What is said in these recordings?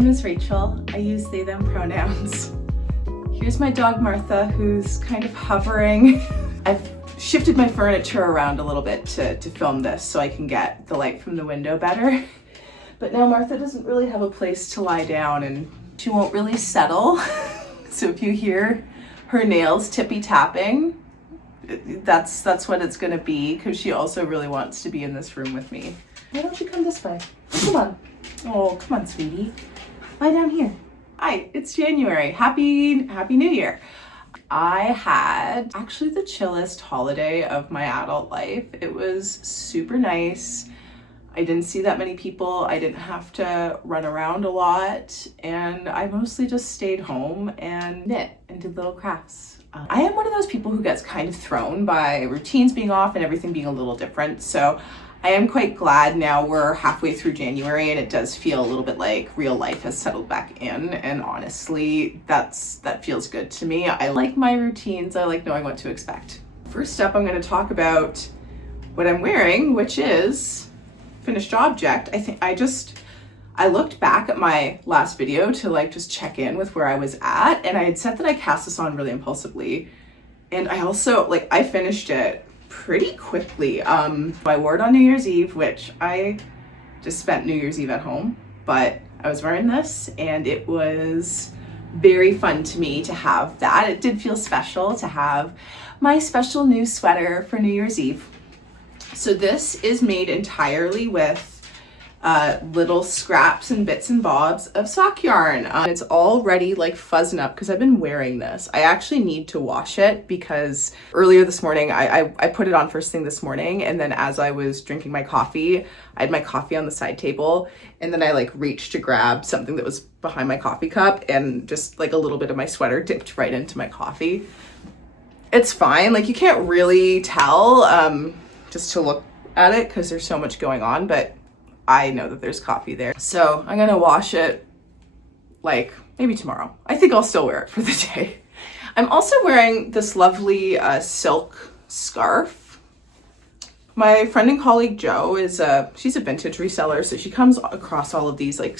name is Rachel. I use they, them pronouns. Here's my dog Martha, who's kind of hovering. I've shifted my furniture around a little bit to film this so I can get the light from the window better. But now Martha doesn't really have a place to lie down and she won't really settle. So if you hear her nails tippy tapping, that's what it's gonna be, because she also really wants to be in this room with me. Why don't you come this way? Come on. Oh, come on, sweetie. Lie down here. Hi, it's January. Happy New Year. I had actually the chillest holiday of my adult life. It was super nice. I didn't see that many people. I didn't have to run around a lot, and I mostly just stayed home and knit and did little crafts. I am one of those people who gets kind of thrown by routines being off and everything being a little different. So I am quite glad now we're halfway through January and it does feel a little bit like real life has settled back in. And honestly, that feels good to me. I like my routines. I like knowing what to expect. First up, I'm going to talk about what I'm wearing, which is finished object. I looked back at my last video to like just check in with where I was at, and I had said that I cast this on really impulsively, and I also I finished it pretty quickly. I wore it on New Year's Eve, which I just spent New Year's Eve at home, but I was wearing this and it was very fun to me to have that. It did feel special to have my special new sweater for New Year's Eve. So this is made entirely with little scraps and bits and bobs of sock yarn. It's already like fuzzing up because I've been wearing this. I actually need to wash it because earlier this morning, I put it on first thing this morning, and then as I was drinking my coffee, I had my coffee on the side table, and then I like reached to grab something that was behind my coffee cup, and just like a little bit of my sweater dipped right into my coffee. It's fine, like you can't really tell just to look at it because there's so much going on, but I know that there's coffee there. So I'm gonna wash it like maybe tomorrow. I think I'll still wear it for the day. I'm also wearing this lovely silk scarf. My friend and colleague Jo she's a vintage reseller, so she comes across all of these like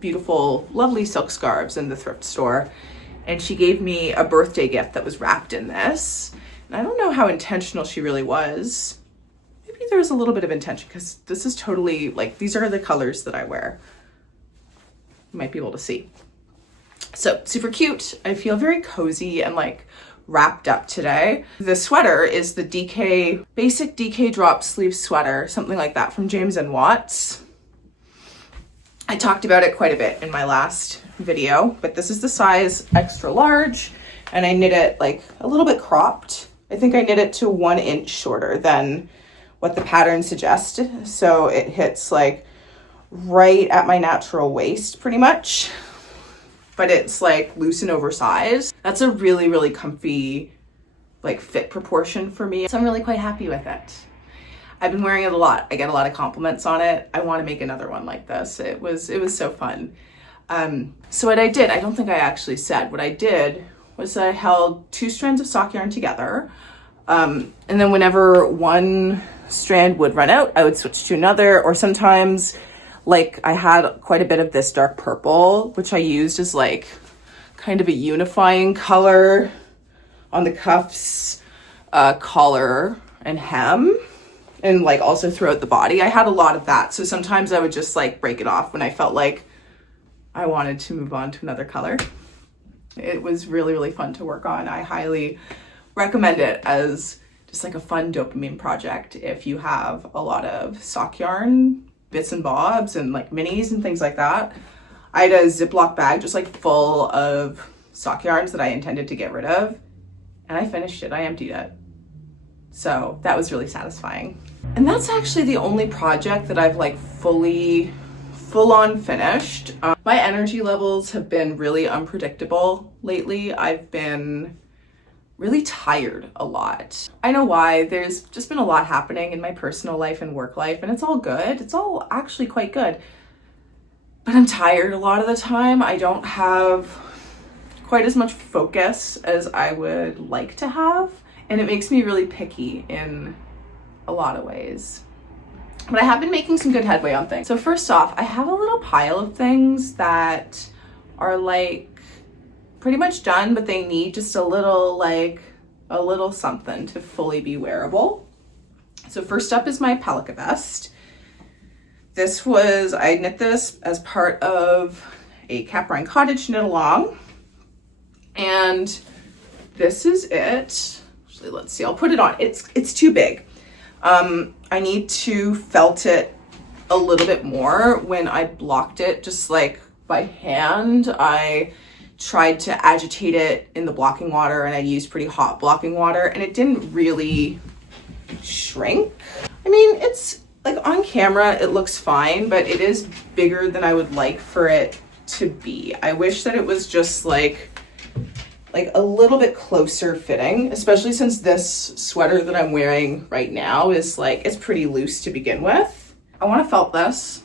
beautiful, lovely silk scarves in the thrift store. And she gave me a birthday gift that was wrapped in this. And I don't know how intentional she really was. Maybe there's a little bit of intention because this is totally like, these are the colors that I wear. You might be able to see. So super cute. I feel very cozy and like wrapped up today. The sweater is the basic DK drop sleeve sweater, something like that from James & Watts. I talked about it quite a bit in my last video, but this is the size extra large, and I knit it like a little bit cropped. I think I knit it to 1 inch shorter than what the pattern suggests. So it hits like right at my natural waist pretty much, but it's like loose and oversized. That's a really, really comfy like fit proportion for me. So I'm really quite happy with it. I've been wearing it a lot. I get a lot of compliments on it. I want to make another one like this. It was so fun. So what I did, I don't think I actually said, what I did was I held 2 strands of sock yarn together. And then whenever one strand would run out, I would switch to another, or sometimes like I had quite a bit of this dark purple, which I used as like kind of a unifying color on the cuffs, collar and hem, and like also throughout the body. I had a lot of that. So sometimes I would just like break it off when I felt like I wanted to move on to another color. It was really, really fun to work on. I highly recommend it as just like a fun dopamine project if you have a lot of sock yarn, bits and bobs, and like minis and things like that. I had a Ziploc bag just like full of sock yarns that I intended to get rid of, and I finished it. I emptied it. So that was really satisfying. And that's actually the only project that I've like full on finished. My energy levels have been really unpredictable lately. I've been really tired a lot. I know why. There's just been a lot happening in my personal life and work life, and it's all good. It's all actually quite good. But I'm tired a lot of the time. I don't have quite as much focus as I would like to have, and it makes me really picky in a lot of ways. But I have been making some good headway on things. So first off, I have a little pile of things that are like pretty much done, but they need just a little something to fully be wearable. So first up is my Pelica vest. I knit this as part of a Caprine Cottage knit along. And this is it. Actually, let's see, I'll put it on. It's too big. I need to felt it a little bit more. When I blocked it just like by hand, I tried to agitate it in the blocking water, and I used pretty hot blocking water, and it didn't really shrink. I mean, it's like on camera it looks fine, but it is bigger than I would like for it to be. I wish that it was just like a little bit closer fitting, especially since this sweater that I'm wearing right now is like, it's pretty loose to begin with. I want to felt this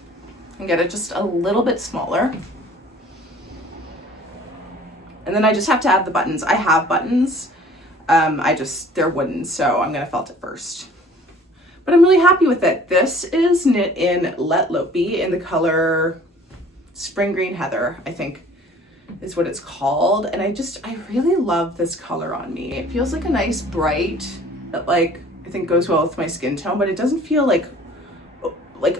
and get it just a little bit smaller. And then I just have to add the buttons. I have buttons. They're wooden, so I'm gonna felt it first. But I'm really happy with it. This is knit in Let Lopey in the color Spring Green Heather, I think is what it's called. And I really love this color on me. It feels like a nice bright that like I think goes well with my skin tone, but it doesn't feel like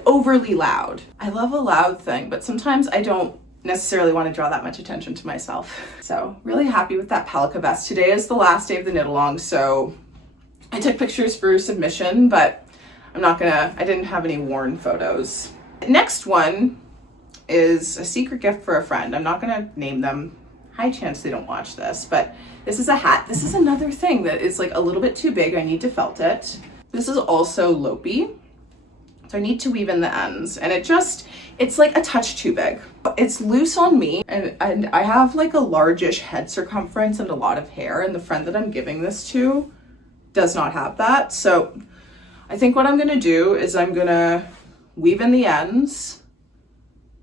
overly loud. I love a loud thing, but sometimes I don't necessarily want to draw that much attention to myself. So really happy with that Pelica vest. Today is the last day of the knit along, so I took pictures for submission, but I didn't have any worn photos. Next one is a secret gift for a friend. I'm not gonna name them. High chance they don't watch this, but this is a hat. This is another thing that is like a little bit too big. I need to felt it. This is also Lopey. So I need to weave in the ends, and it's like a touch too big. It's loose on me, and I have like a largish head circumference and a lot of hair, and the friend that I'm giving this to does not have that. So I think what I'm gonna do is I'm gonna weave in the ends,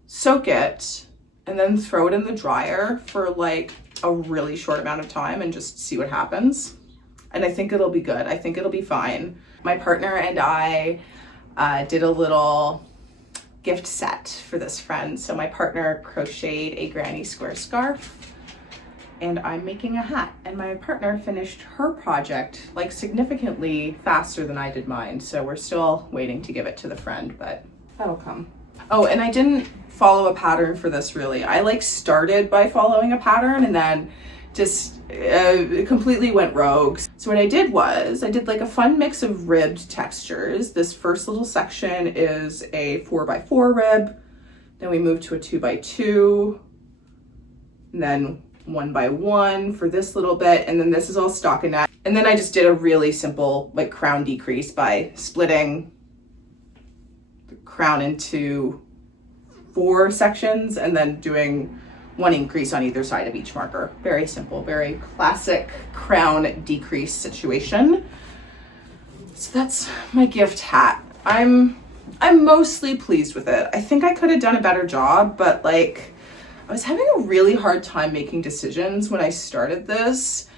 soak it, and then throw it in the dryer for like a really short amount of time and just see what happens. And I think it'll be good. I think it'll be fine. My partner and I did a little gift set for this friend. So my partner crocheted a granny square scarf, and I'm making a hat. And my partner finished her project like significantly faster than I did mine. So we're still waiting to give it to the friend, but that'll come. Oh, and I didn't follow a pattern for this really. I like started by following a pattern and then just completely went rogue. So what I did was I did like a fun mix of ribbed textures. This first little section is a 4x4 rib. Then we moved to a 2x2, and then 1x1 for this little bit. And then this is all stockinette. And then I just did a really simple like crown decrease by splitting the crown into 4 sections and then doing 1 increase on either side of each marker. Very simple, very classic crown decrease situation. So that's my gift hat. I'm mostly pleased with it. I think I could have done a better job, but like I was having a really hard time making decisions when I started this.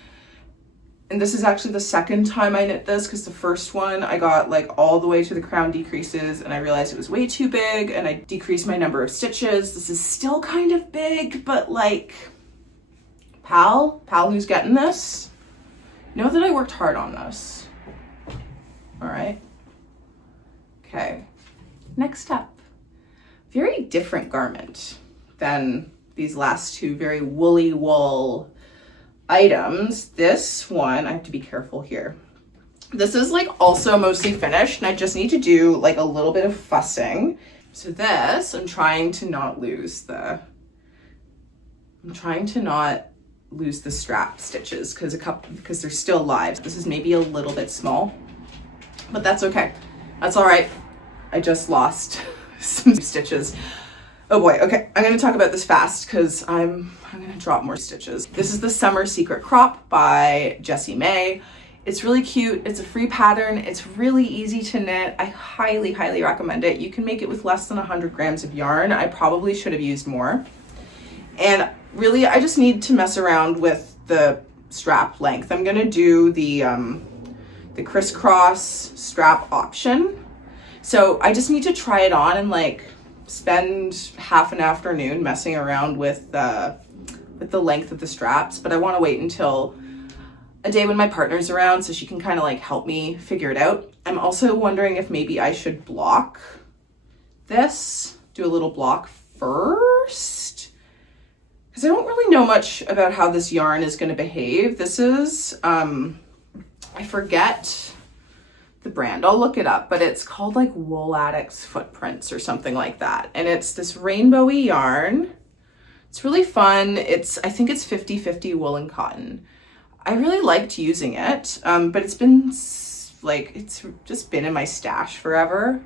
And this is actually the second time I knit this, because the first one I got like all the way to the crown decreases and I realized it was way too big and I decreased my number of stitches. This is still kind of big, but like pal who's getting this, know that I worked hard on this. All right. Okay. Next up, very different garment than these last two very woolly wool items. This one, I have to be careful here. This is like also mostly finished and I just need to do like a little bit of fussing. So this, I'm trying to not lose the strap stitches because they're still live. This is maybe a little bit small, but that's okay. That's all right. I just lost some stitches. Oh boy, okay, I'm gonna talk about this fast because I'm gonna drop more stitches. This is the Summer Secret Crop by Jessie May. It's really cute, it's a free pattern, it's really easy to knit. I highly, highly recommend it. You can make it with less than 100 grams of yarn. I probably should have used more. And really, I just need to mess around with the strap length. I'm gonna do the crisscross strap option, So I just need to try it on and like spend half an afternoon messing around with the length of the straps, but I want to wait until a day when my partner's around so she can kind of like help me figure it out. I'm also wondering if maybe I should block this, do a little block first, because I don't really know much about how this yarn is going to behave. This is, I forget the brand, I'll look it up, but it's called like Wool Addicts Footprints or something like that. And it's this rainbowy yarn. It's really fun. I think it's 50-50 wool and cotton. I really liked using it, but it's been like, it's just been in my stash forever.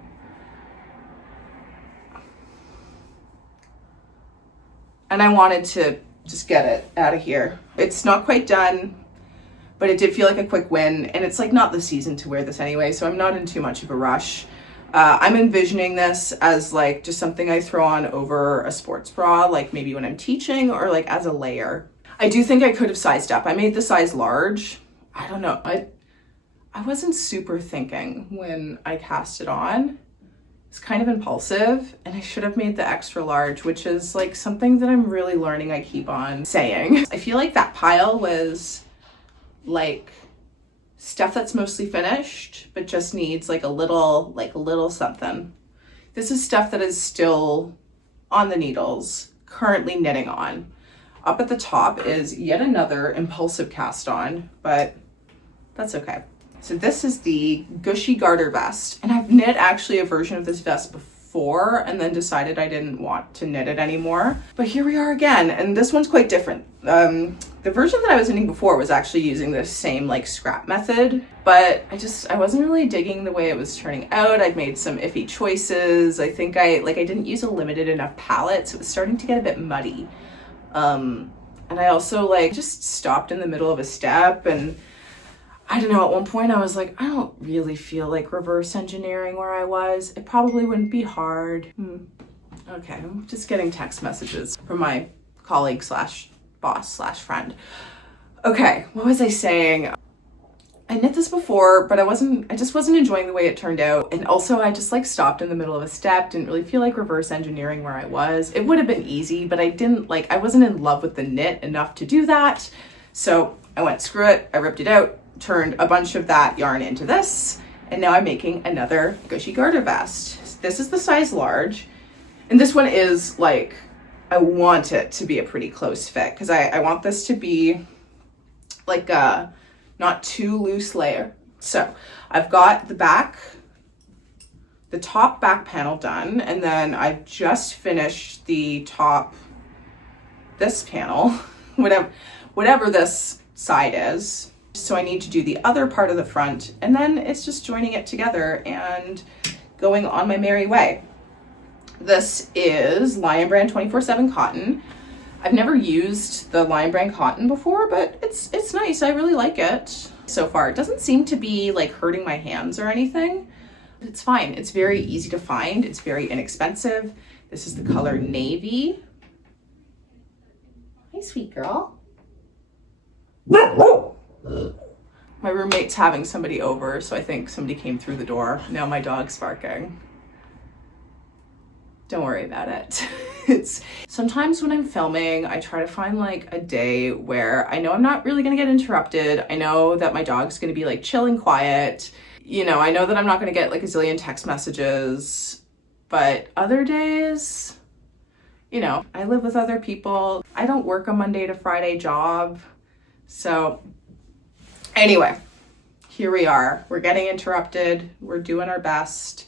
And I wanted to just get it out of here. It's not quite done, but it did feel like a quick win, and it's like not the season to wear this anyway, so I'm not in too much of a rush. I'm envisioning this as like just something I throw on over a sports bra, like maybe when I'm teaching, or like as a layer. I do think I could have sized up. I made the size large. I don't know. I wasn't super thinking when I cast it on. It's kind of impulsive, and I should have made the extra large, which is like something that I'm really learning. I keep on saying. I feel like that pile was like stuff that's mostly finished, but just needs like a little something. This is stuff that is still on the needles, currently knitting on. Up at the top is yet another impulsive cast on, but that's okay. So this is the Gushy garter vest, and I've knit actually a version of this vest before and then decided I didn't want to knit it anymore. But here we are again, and this one's quite different. The version that I was knitting before was actually using the same like scrap method, but I wasn't really digging the way it was turning out. I'd made some iffy choices. I think I didn't use a limited enough palette, so it was starting to get a bit muddy. And I also like just stopped in the middle of a step, and I don't know, at one point I was like, I don't really feel like reverse engineering where I was. It probably wouldn't be hard. Okay, I'm just getting text messages from my colleague slash boss slash friend. Okay, what was I saying? I knit this before, but I just wasn't enjoying the way it turned out. And also I just like stopped in the middle of a step, didn't really feel like reverse engineering where I was. It would have been easy, but I wasn't in love with the knit enough to do that. So I went, screw it, I ripped it out, turned a bunch of that yarn into this, and now I'm making another Gushy garter vest. This is the size large, and this one is like, I want it to be a pretty close fit, because I want this to be like a not too loose layer. So I've got the top back panel done, and then I've just finished the top, this panel, whatever this side is. So I need to do the other part of the front, and then it's just joining it together and going on my merry way. This is Lion Brand 24/7 cotton. I've never used the Lion Brand cotton before, but it's nice. I really like it so far. It doesn't seem to be like hurting my hands or anything. It's fine. It's very easy to find. It's very inexpensive. This is the color navy. Hi, sweet girl. My roommate's having somebody over, so I think somebody came through the door. Now my dog's barking. Don't worry about it. Sometimes when I'm filming, I try to find like a day where I know I'm not really gonna get interrupted. I know that my dog's gonna be like chill and quiet. You know, I know that I'm not gonna get like a zillion text messages, but other days, you know, I live with other people. I don't work a Monday to Friday job. So anyway, here we are. We're getting interrupted. We're doing our best.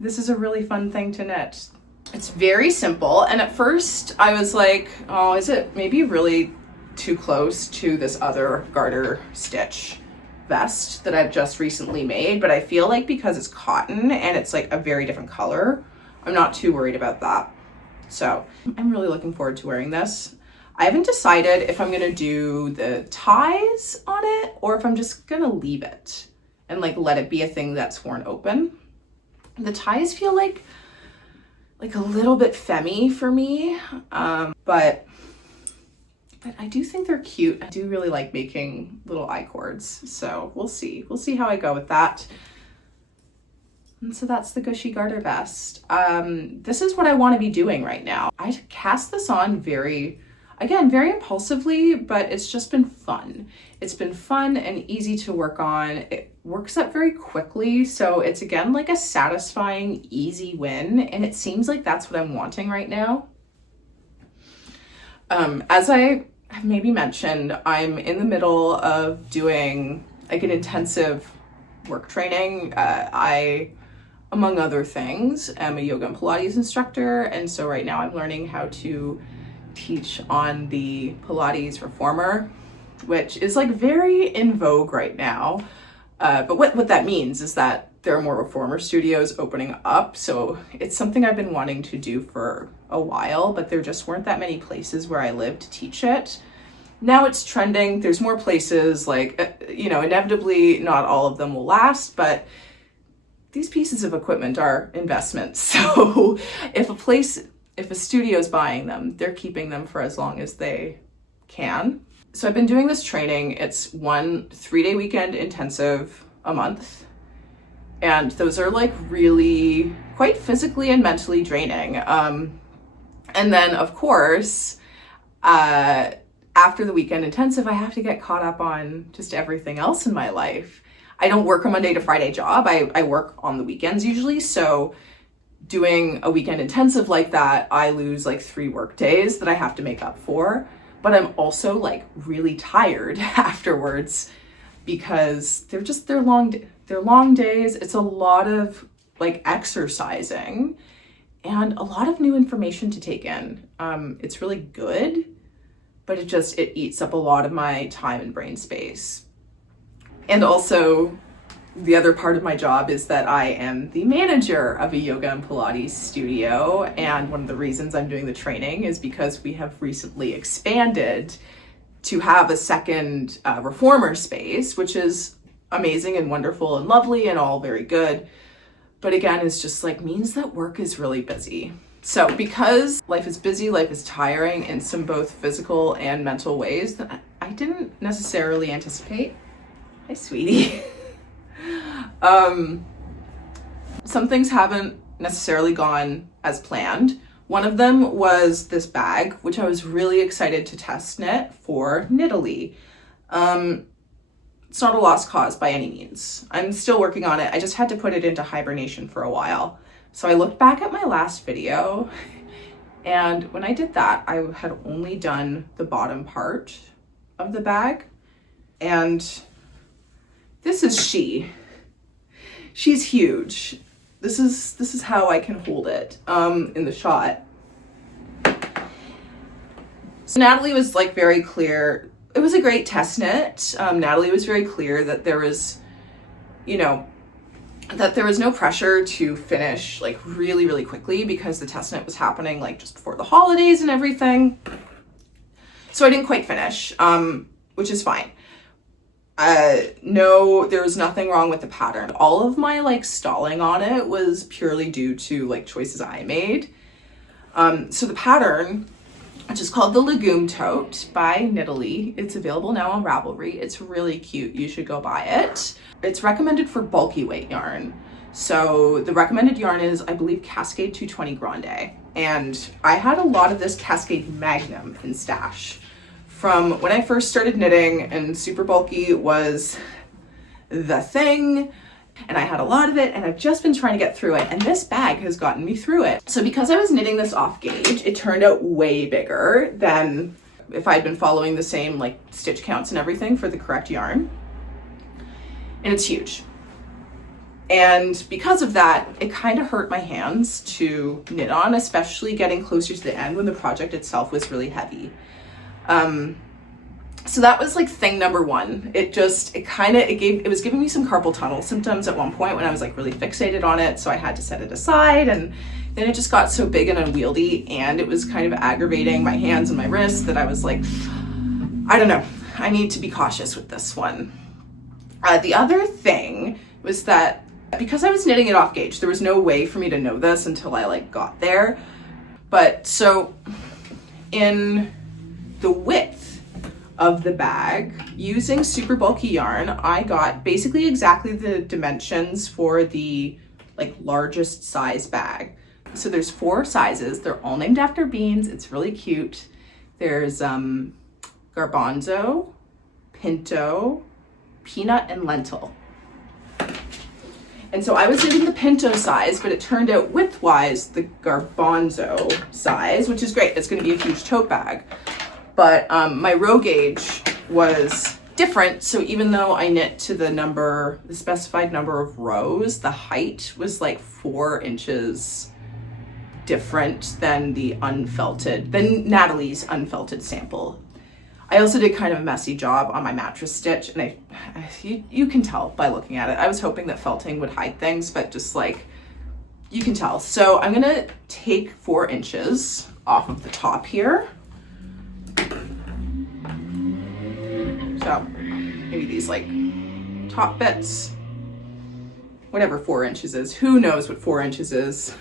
This is a really fun thing to knit. It's very simple. And at first I was like, oh, is it maybe really too close to this other garter stitch vest that I've just recently made? But I feel like because it's cotton and it's like a very different color, I'm not too worried about that. So I'm really looking forward to wearing this. I haven't decided if I'm gonna do the ties on it or if I'm just gonna leave it and like let it be a thing that's worn open. The ties feel like a little bit femmy for me, but I do think they're cute. I do really like making little eye cords, so we'll see how I go with that. And so that's the Gushy garter vest. This is what I want to be doing right now. I cast this on very impulsively, but it's just been fun. It's been fun and easy to work on. It works up very quickly. So it's again like a satisfying, easy win. And it seems like that's what I'm wanting right now. As I have maybe mentioned, I'm in the middle of doing like an intensive work training. I, among other things, am a yoga and Pilates instructor. And so right now I'm learning how to teach on the Pilates reformer, which is like very in vogue right now. But what that means is that there are more reformer studios opening up. So it's something I've been wanting to do for a while, but there just weren't that many places where I live to teach it. Now it's trending. There's more places, like, you know, inevitably not all of them will last, but these pieces of equipment are investments. So if a studio is buying them, they're keeping them for as long as they can. So I've been doing this training. It's 1 3-day weekend intensive a month. And those are like really quite physically and mentally draining. And then of course, after the weekend intensive, I have to get caught up on just everything else in my life. I don't work a Monday to Friday job. I work on the weekends usually. So doing a weekend intensive like that, I lose like 3 work days that I have to make up for. But I'm also like really tired afterwards because they're long days. It's a lot of like exercising and a lot of new information to take in. It's really good, but it eats up a lot of my time and brain space. And also the other part of my job is that I am the manager of a yoga and Pilates studio. And one of the reasons I'm doing the training is because we have recently expanded to have a second reformer space, which is amazing and wonderful and lovely and all very good. But again, it's just like means that work is really busy. So because life is busy, life is tiring in some both physical and mental ways that I didn't necessarily anticipate. Hi, sweetie. Some things haven't necessarily gone as planned. One of them was this bag, which I was really excited to test knit for Knitily. It's not a lost cause by any means. I'm still working on it. I just had to put it into hibernation for a while. So I looked back at my last video, and when I did that, I had only done the bottom part of the bag. And this is she's huge. This is how I can hold it in the shot. So Natalie was like very clear. It was a great test knit. Natalie was very clear that there was, that there was no pressure to finish like really, really quickly because the test knit was happening like just before the holidays and everything. So I didn't quite finish, which is fine. No, there was nothing wrong with the pattern. All of my like stalling on it was purely due to like choices I made. So the pattern, which is called the Legume tote by Knitily. It's available now on Ravelry. It's really cute. You should go buy it. It's recommended for bulky weight yarn. So the recommended yarn is, I believe, Cascade 220 Grande. And I had a lot of this Cascade Magnum in stash from when I first started knitting, and super bulky was the thing. And I had a lot of it, and I've just been trying to get through it, and this bag has gotten me through it. So because I was knitting this off gauge, it turned out way bigger than if I'd been following the same like stitch counts and everything for the correct yarn. And it's huge. And because of that, it kind of hurt my hands to knit on, especially getting closer to the end when the project itself was really heavy. So that was like thing number one. It was giving me some carpal tunnel symptoms at one point when I was like really fixated on it. So I had to set it aside, and then it just got so big and unwieldy, and it was kind of aggravating my hands and my wrists that I was like, I don't know, I need to be cautious with this one. The other thing was that because I was knitting it off gauge, there was no way for me to know this until I like got there. But so in the width of the bag, using super bulky yarn, I got basically exactly the dimensions for the like largest size bag. So there's 4 sizes. They're all named after beans. It's really cute. There's garbanzo, pinto, peanut, and lentil. And so I was getting the pinto size, but it turned out width-wise the garbanzo size, which is great. It's going to be a huge tote bag. But my row gauge was different, so even though I knit to the specified number of rows, the height was like 4 inches different than than Natalie's unfelted sample. I also did kind of a messy job on my mattress stitch, and you can tell by looking at it. I was hoping that felting would hide things, but just like, you can tell. So I'm gonna take 4 inches off of the top here. So maybe these like top bits, whatever 4 inches is. Who knows what 4 inches is?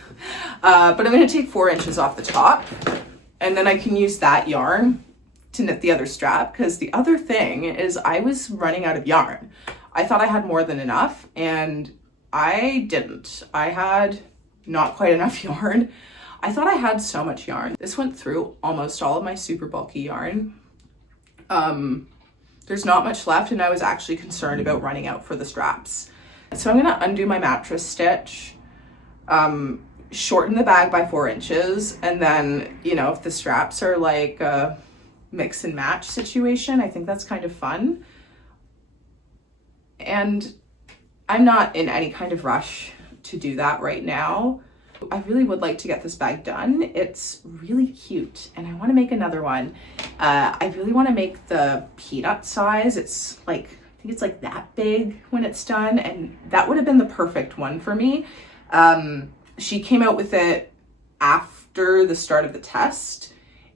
But I'm gonna take 4 inches off the top, and then I can use that yarn to knit the other strap, because the other thing is I was running out of yarn. I thought I had more than enough, and I didn't. I had not quite enough yarn. I thought I had so much yarn. This went through almost all of my super bulky yarn. There's not much left, and I was actually concerned about running out for the straps. So I'm gonna undo my mattress stitch, shorten the bag by 4 inches, and then, you know, if the straps are like a mix and match situation, I think that's kind of fun. And I'm not in any kind of rush to do that right now. I really would like to get this bag done. It's really cute, and I want to make another one. I really want to make the peanut size. It's like, I think it's like that big when it's done, and that would have been the perfect one for me. She came out with it after the start of the test,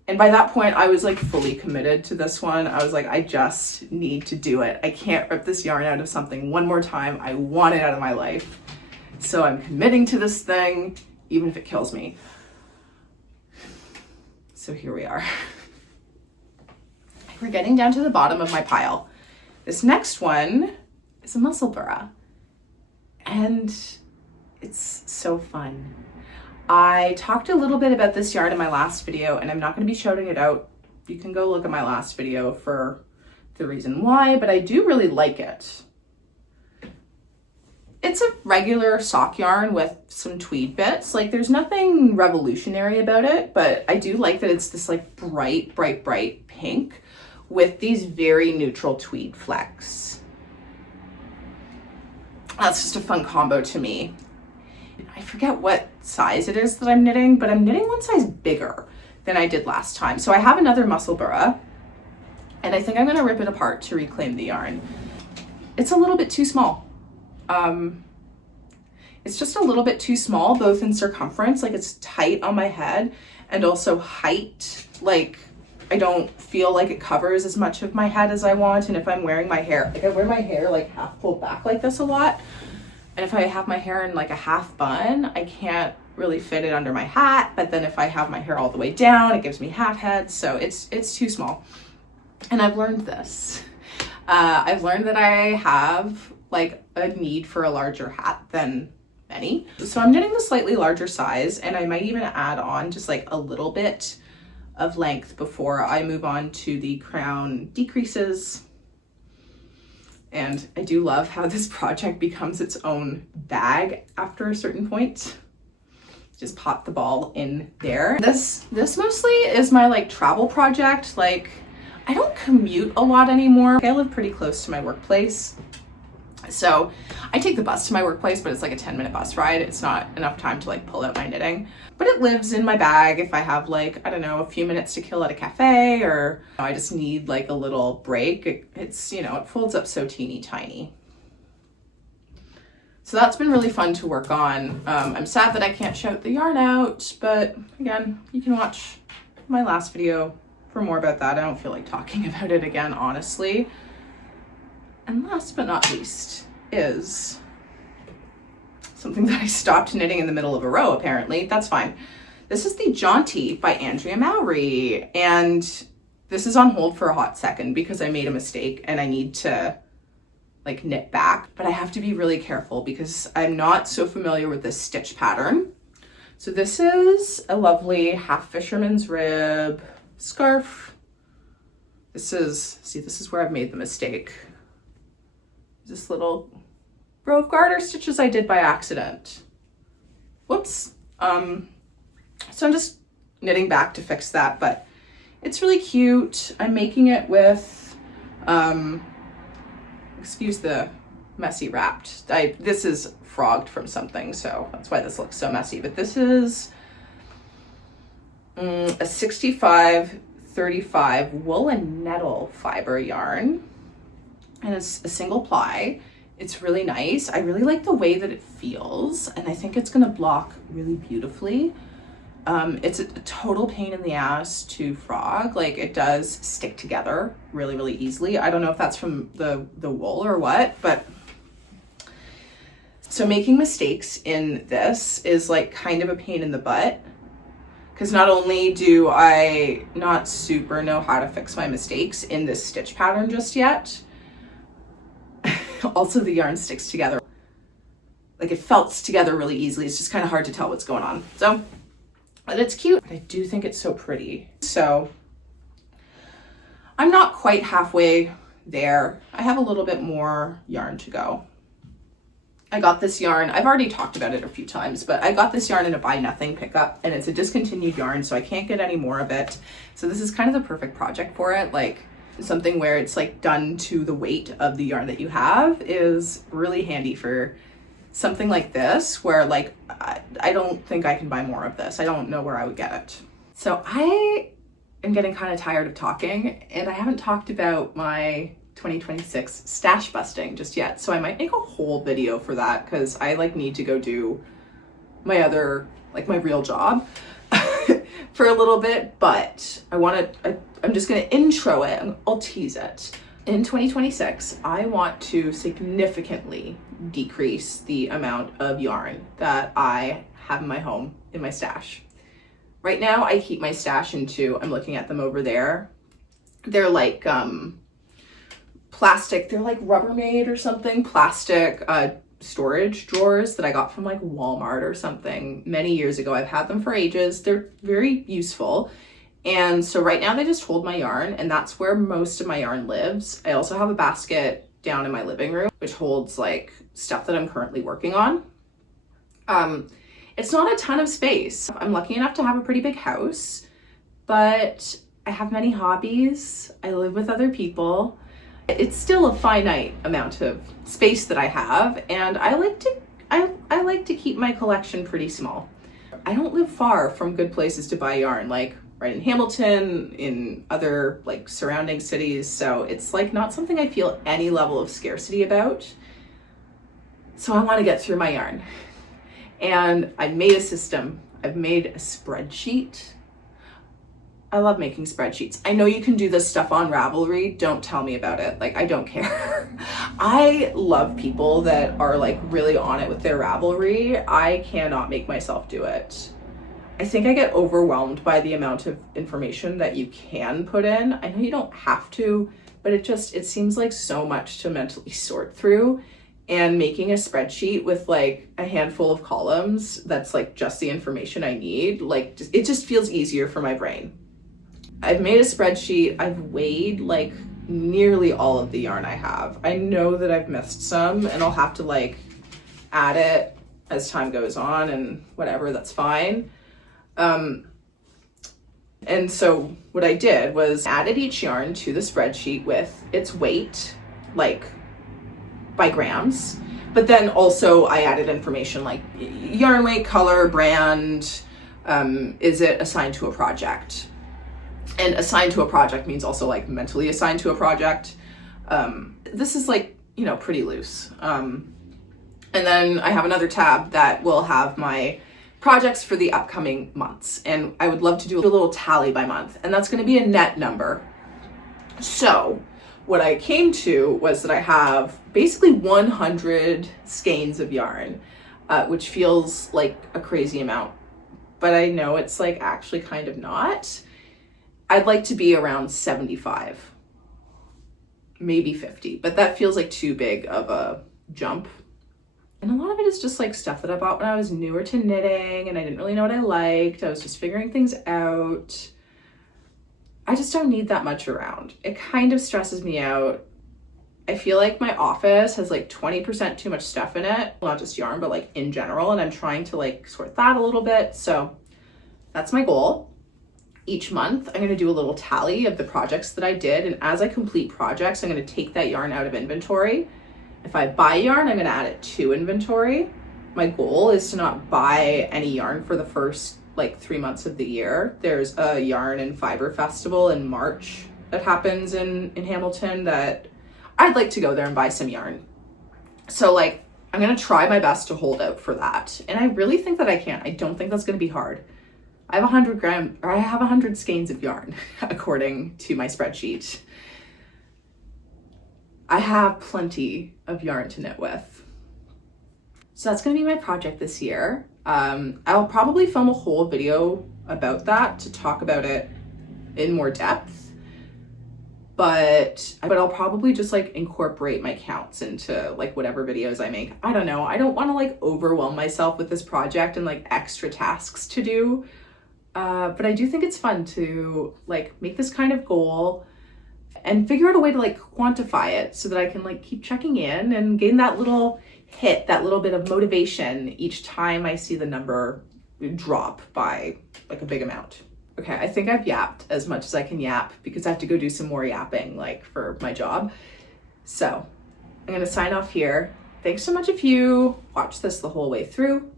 and by that point I was like fully committed to this one. I was like, I just need to do it. I can't rip this yarn out of something one more time. I want it out of my life. So I'm committing to this thing, even if it kills me. So here we are. We're getting down to the bottom of my pile. This next one is a Musselburgh, and it's so fun. I talked a little bit about this yarn in my last video, and I'm not going to be shouting it out. You can go look at my last video for the reason why, but I do really like it. It's a regular sock yarn with some tweed bits. Like, there's nothing revolutionary about it, but I do like that it's this like bright, bright, bright pink with these very neutral tweed flecks. That's just a fun combo to me. I forget what size it is that I'm knitting, but I'm knitting one size bigger than I did last time. So I have another Musselburgh, and I think I'm gonna rip it apart to reclaim the yarn. It's a little bit too small. It's just a little bit too small, both in circumference, like it's tight on my head, and also height. Like, I don't feel like it covers as much of my head as I want. And if I'm wearing my hair, like I wear my hair like half pulled back like this a lot. And if I have my hair in like a half bun, I can't really fit it under my hat. But then if I have my hair all the way down, it gives me hat head. So it's too small. And I've learned this. I've learned that I have like a need for a larger hat than many. So I'm knitting the slightly larger size, and I might even add on just like a little bit of length before I move on to the crown decreases. And I do love how this project becomes its own bag after a certain point. Just pop the ball in there. This mostly is my like travel project. Like, I don't commute a lot anymore. I live pretty close to my workplace. So I take the bus to my workplace, but it's like a 10-minute bus ride. It's not enough time to like pull out my knitting, but it lives in my bag if I have like, I don't know, a few minutes to kill at a cafe, or I just need like a little break. It's, you know, it folds up so teeny tiny. So that's been really fun to work on. I'm sad that I can't shout the yarn out, but again, you can watch my last video for more about that. I don't feel like talking about it again, honestly. And last but not least is something that I stopped knitting in the middle of a row, apparently. That's fine. This is the Jaunty by Andrea Mowry. And this is on hold for a hot second because I made a mistake and I need to like knit back, but I have to be really careful because I'm not so familiar with this stitch pattern. So this is a lovely half fisherman's rib scarf. This is where I've made the mistake. This little row of garter stitches I did by accident. Whoops. So I'm just knitting back to fix that, but it's really cute. I'm making it with, excuse the messy wrapped. This is frogged from something, so that's why this looks so messy. But this is a 65-35 wool and nettle fiber yarn, and it's a single ply. It's really nice. I really like the way that it feels, and I think it's gonna block really beautifully. It's a total pain in the ass to frog. Like, it does stick together really, really easily. I don't know if that's from the wool or what, but so making mistakes in this is like kind of a pain in the butt, because not only do I not super know how to fix my mistakes in this stitch pattern just yet, also the yarn sticks together. Like, it felts together really easily. It's just kind of hard to tell what's going on. So, but it's cute. I do think it's so pretty. So I'm not quite halfway there. I have a little bit more yarn to go. I got this yarn, I've already talked about it a few times, but I got this yarn in a buy nothing pickup, and it's a discontinued yarn, so I can't get any more of it. So this is kind of the perfect project for it. Like, something where it's like done to the weight of the yarn that you have is really handy for something like this, where like, I don't think I can buy more of this. I don't know where I would get it. So I am getting kind of tired of talking, and I haven't talked about my 2026 stash busting just yet. So I might make a whole video for that, because I like need to go do my other, like my real job for a little bit, but I'm just gonna intro it and I'll tease it. In 2026, I want to significantly decrease the amount of yarn that I have in my home, in my stash. Right now, I keep my stash into, I'm looking at them over there. They're like plastic, they're like Rubbermaid or something, plastic storage drawers that I got from like Walmart or something many years ago. I've had them for ages. They're very useful. And so right now they just hold my yarn, and that's where most of my yarn lives. I also have a basket down in my living room, which holds like stuff that I'm currently working on. It's not a ton of space. I'm lucky enough to have a pretty big house, but I have many hobbies. I live with other people. It's still a finite amount of space that I have, and I like to keep my collection pretty small. I don't live far from good places to buy yarn, like right in Hamilton, in other like surrounding cities, so it's like not something I feel any level of scarcity about. So I want to get through my yarn, and I made a system. I've made a spreadsheet. I love making spreadsheets. I know you can do this stuff on Ravelry. Don't tell me about it. Like, I don't care. I love people that are like really on it with their Ravelry. I cannot make myself do it. I think I get overwhelmed by the amount of information that you can put in. I know you don't have to, but it seems like so much to mentally sort through. And making a spreadsheet with like a handful of columns that's like just the information I need, like it just feels easier for my brain. I've made a spreadsheet. I've weighed like nearly all of the yarn I have. I know that I've missed some, and I'll have to like add it as time goes on and whatever, that's fine. And so what I did was added each yarn to the spreadsheet with its weight, like by grams, but then also I added information like yarn weight, color, brand, is it assigned to a project? And assigned to a project means also like mentally assigned to a project. This is like, you know, pretty loose. And then I have another tab that will have my projects for the upcoming months. And I would love to do a little tally by month, and that's going to be a net number. So what I came to was that I have basically 100 skeins of yarn, which feels like a crazy amount, but I know it's like actually kind of not. I'd like to be around 75. maybe 50, but that feels like too big of a jump. And a lot of it is just like stuff that I bought when I was newer to knitting and I didn't really know what I liked. I was just figuring things out. I just don't need that much around. It kind of stresses me out. I feel like my office has like 20% too much stuff in it, not just yarn, but like in general. And I'm trying to like sort that a little bit. So that's my goal. Each month, I'm going to do a little tally of the projects that I did. And as I complete projects, I'm going to take that yarn out of inventory. If I buy yarn, I'm going to add it to inventory. My goal is to not buy any yarn for the first like 3 months of the year. There's a yarn and fiber festival in March that happens in Hamilton that I'd like to go there and buy some yarn. So like, I'm going to try my best to hold out for that. And I really think that I can. I don't think that's going to be hard. I have 100 skeins of yarn according to my spreadsheet. I have plenty of yarn to knit with. So that's going to be my project this year. I'll probably film a whole video about that to talk about it in more depth. But I'll probably just like incorporate my counts into like whatever videos I make. I don't know. I don't want to like overwhelm myself with this project and like extra tasks to do. But I do think it's fun to like make this kind of goal and figure out a way to like quantify it so that I can like keep checking in and gain that little hit, that little bit of motivation each time I see the number drop by like a big amount. Okay, I think I've yapped as much as I can yap because I have to go do some more yapping like for my job. So I'm gonna sign off here. Thanks so much if you watched this the whole way through.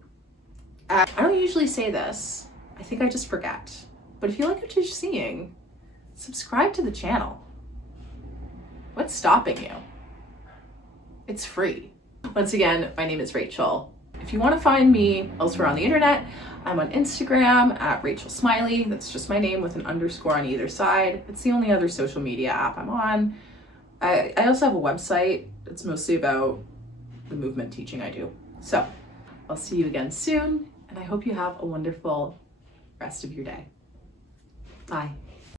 I don't usually say this. I think I just forget. But if you like what you're seeing, subscribe to the channel. What's stopping you? It's free. Once again, my name is Rachel. If you want to find me elsewhere on the internet, I'm on Instagram at Rachel Smiley. That's just my name with an underscore on either side. It's the only other social media app I'm on. I also have a website. It's mostly about the movement teaching I do. So I'll see you again soon, and I hope you have a wonderful rest of your day. Bye.